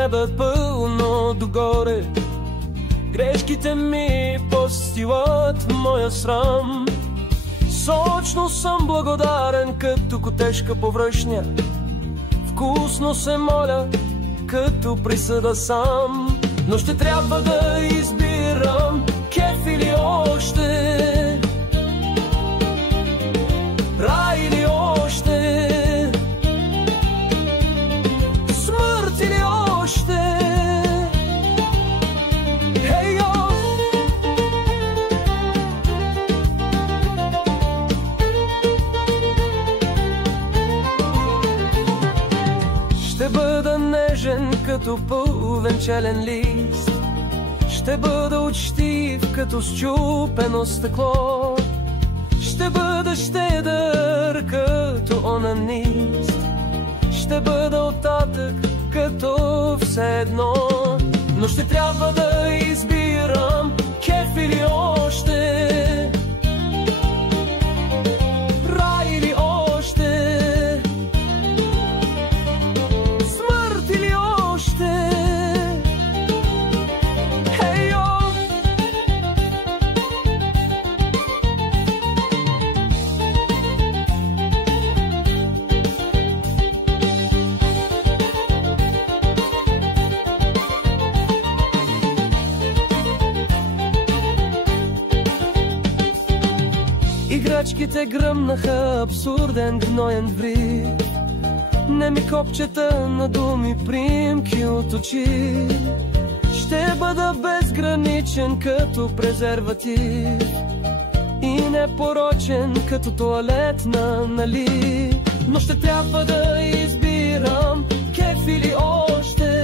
небе пълно догоре. Грешките ми постилат моя срам. Сочно съм благодарен, като котешка повръшня. Вкусно се моля, като присъда сам. Но ще трябва да избирам кеф или още, рай или още, смърт или още. Ще бъда нежен като пълвен челен лист. Ще бъда учтив като счупено стъкло. Ще бъда щедър като онанист. Ще бъда оттатък като все едно. Но ще трябва да избирам кеф или още, рай или още, смърт или още. Играчките гръмнаха абсурден гноен врив. Неми копчета на думи, примки от очи. Ще бъда безграничен като презерватив и непорочен като тоалетна нали. Но ще трябва да избирам кеф или още,